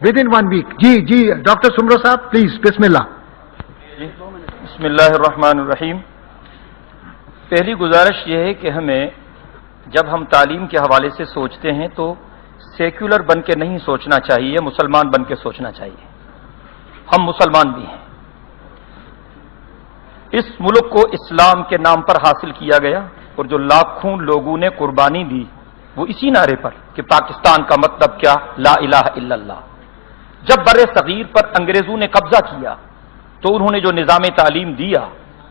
within 1 week. جی doctor Soomro صاحب please بسم اللہ. بسم اللہ الرحمن الرحیم. پہلی گزارش یہ ہے کہ ہمیں جب ہم تعلیم کے حوالے سے سوچتے ہیں تو سیکولر بن کے نہیں سوچنا چاہیے، مسلمان بن کے سوچنا چاہیے. ہم مسلمان بھی ہیں. اس ملک کو اسلام کے نام پر حاصل کیا گیا اور جو لاکھوں لوگوں نے قربانی دی وہ اسی نعرے پر کہ پاکستان کا مطلب کیا، لا الہ الا اللہ. جب بر صغیر پر انگریزوں نے قبضہ کیا تو انہوں نے جو نظام تعلیم دیا،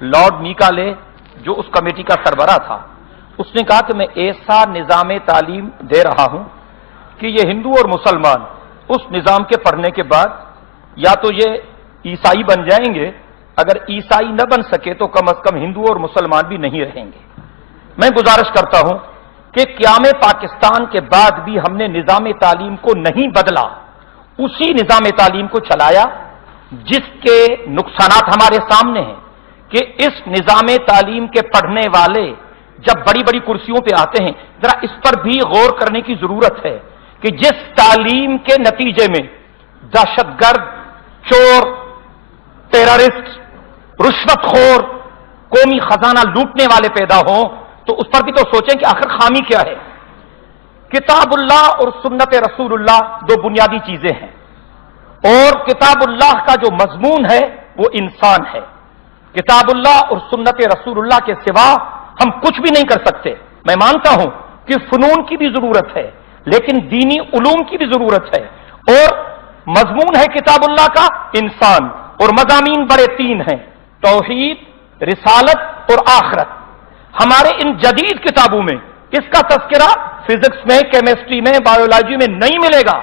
لارڈ میکالے جو اس کمیٹی کا سربراہ تھا، اس نے کہا کہ میں ایسا نظام تعلیم دے رہا ہوں کہ یہ ہندو اور مسلمان اس نظام کے پڑھنے کے بعد یا تو یہ عیسائی بن جائیں گے، اگر عیسائی نہ بن سکے تو کم از کم ہندو اور مسلمان بھی نہیں رہیں گے. میں گزارش کرتا ہوں کہ قیام پاکستان کے بعد بھی ہم نے نظام تعلیم کو نہیں بدلا، اسی نظام تعلیم کو چلایا جس کے نقصانات ہمارے سامنے ہیں کہ اس نظام تعلیم کے پڑھنے والے جب بڑی بڑی کرسیوں پہ آتے ہیں، ذرا اس پر بھی غور کرنے کی ضرورت ہے کہ جس تعلیم کے نتیجے میں دہشت گرد، چور، ٹیررسٹ، رشوت خور، قومی خزانہ لوٹنے والے پیدا ہوں تو اس پر بھی تو سوچیں کہ آخر خامی کیا ہے. کتاب اللہ اور سنت رسول اللہ دو بنیادی چیزیں ہیں، اور کتاب اللہ کا جو مضمون ہے وہ انسان ہے. کتاب اللہ اور سنت رسول اللہ کے سوا ہم کچھ بھی نہیں کر سکتے. میں مانتا ہوں کہ فنون کی بھی ضرورت ہے لیکن دینی علوم کی بھی ضرورت ہے، اور مضمون ہے کتاب اللہ کا انسان، اور مضامین بڑے 3 ہیں: توحید، رسالت اور آخرت. ہمارے ان جدید کتابوں میں اس کا تذکرہ فزکس میں، کیمسٹری میں، بایولوجی میں نہیں ملے گا.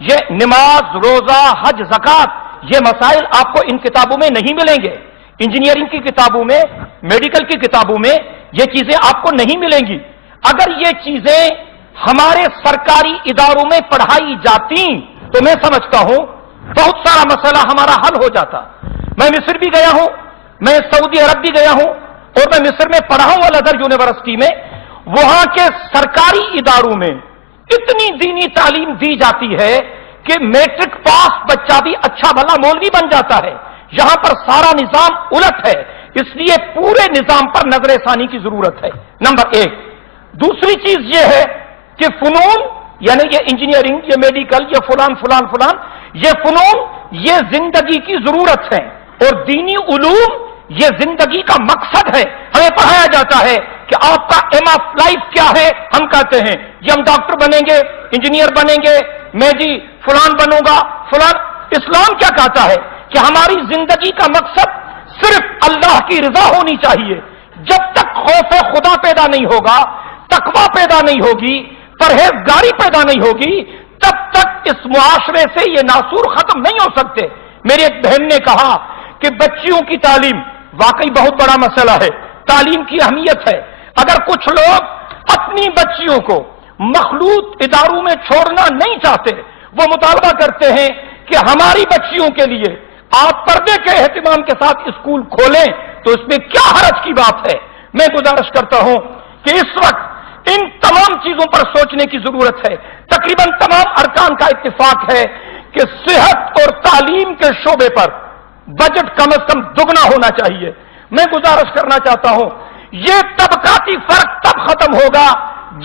یہ نماز، روزہ، حج، زکوٰۃ، یہ مسائل آپ کو ان کتابوں میں نہیں ملیں گے. انجینئرنگ کی کتابوں میں، میڈیکل کی کتابوں میں یہ چیزیں آپ کو نہیں ملیں گی. اگر یہ چیزیں ہمارے سرکاری اداروں میں پڑھائی جاتی تو میں سمجھتا ہوں بہت سارا مسئلہ ہمارا حل ہو جاتا. میں مصر بھی گیا ہوں، میں سعودی عرب بھی گیا ہوں، اور میں مصر میں پڑھا ہوں الازہر یونیورسٹی میں. وہاں کے سرکاری اداروں میں اتنی دینی تعلیم دی جاتی ہے کہ میٹرک پاس بچہ بھی اچھا بھلا مولوی بن جاتا ہے. یہاں پر سارا نظام الٹ ہے، اس لیے پورے نظام پر نظر ثانی کی ضرورت ہے. نمبر 1. دوسری چیز یہ ہے کہ فنون، یعنی یہ انجینئرنگ، یہ میڈیکل، یہ فلان فلان فلان، یہ فنون یہ زندگی کی ضرورت ہے، اور دینی علوم یہ زندگی کا مقصد ہے. ہمیں پڑھایا جاتا ہے کہ آپ کا ایم آف لائف کیا ہے. ہم کہتے ہیں یہ ہم ڈاکٹر بنیں گے، انجینئر بنیں گے، میں جی فلان بنوں گا فلان. اسلام کیا کہتا ہے کہ ہماری زندگی کا مقصد صرف اللہ کی رضا ہونی چاہیے. جب تک خوف خدا پیدا نہیں ہوگا، تقویٰ پیدا نہیں ہوگی، پرہیزگاری پیدا نہیں ہوگی، تب تک اس معاشرے سے یہ ناسور ختم نہیں ہو سکتے. میری ایک بہن نے کہا کہ بچیوں کی تعلیم واقعی بہت بڑا مسئلہ ہے، تعلیم کی اہمیت ہے. اگر کچھ لوگ اپنی بچیوں کو مخلوط اداروں میں چھوڑنا نہیں چاہتے، وہ مطالبہ کرتے ہیں کہ ہماری بچیوں کے لیے آپ پردے کے اہتمام کے ساتھ اسکول کھولیں، تو اس میں کیا حرج کی بات ہے. میں گزارش کرتا ہوں کہ اس وقت ان تمام چیزوں پر سوچنے کی ضرورت ہے. تقریباً تمام ارکان کا اتفاق ہے کہ صحت اور تعلیم کے شعبے پر بجٹ کم از کم دگنا ہونا چاہیے. میں گزارش کرنا چاہتا ہوں یہ طبقاتی فرق تب ختم ہوگا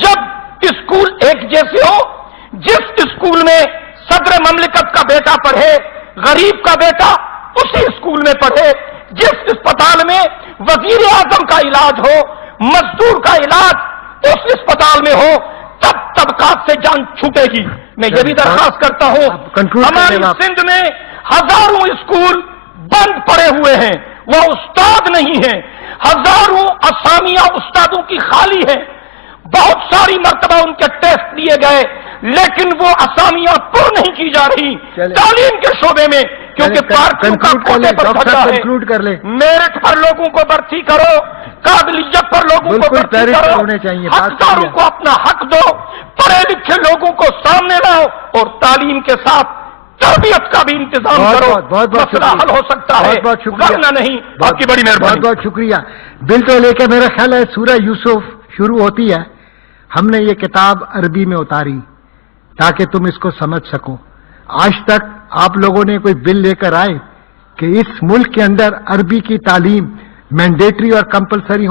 جب اسکول ایک جیسے ہو. جس اسکول میں صدر مملکت کا بیٹا پڑھے، غریب کا بیٹا اسی اسکول میں پڑھے. جس اسپتال میں وزیر اعظم کا علاج ہو، مزدور کا علاج اس اسپتال میں ہو، تب طبقات سے جان چھوٹے گی. میں یہ بھی درخواست کرتا ہوں، ہماری سندھ میں ہزاروں اسکول بند پڑے ہوئے ہیں، وہ استاد نہیں ہیں. ہزاروں اسامیاں استادوں کی خالی ہیں. بہت ساری مرتبہ ان کے ٹیسٹ لیے گئے لیکن وہ اسامیاں پر نہیں کی جا رہی تعلیم کے شعبے میں، کیونکہ پارٹیوں کا کوٹے پر دھکا ہے. میرٹ پر لوگوں کو بھرتی کرو، قابلیت پر لوگوں کو بھرتی کرو، حقداروں کو اپنا حق دو، پڑھے لکھے لوگوں کو سامنے لاؤ، اور تعلیم کے ساتھ تربیت کا بھی انتظام کرو. مسئلہ حل ہو سکتا ہے، ورنہ نہیں. آپ کی بڑی مہربانی. بہت شکریہ. بل تو لے کے میرا خیال ہے سورہ یوسف شروع ہوتی ہے. ہم نے یہ کتاب عربی میں اتاری تاکہ تم اس کو سمجھ سکو. آج تک آپ لوگوں نے کوئی بل لے کر آئے کہ اس ملک کے اندر عربی کی تعلیم مینڈیٹری اور کمپلسری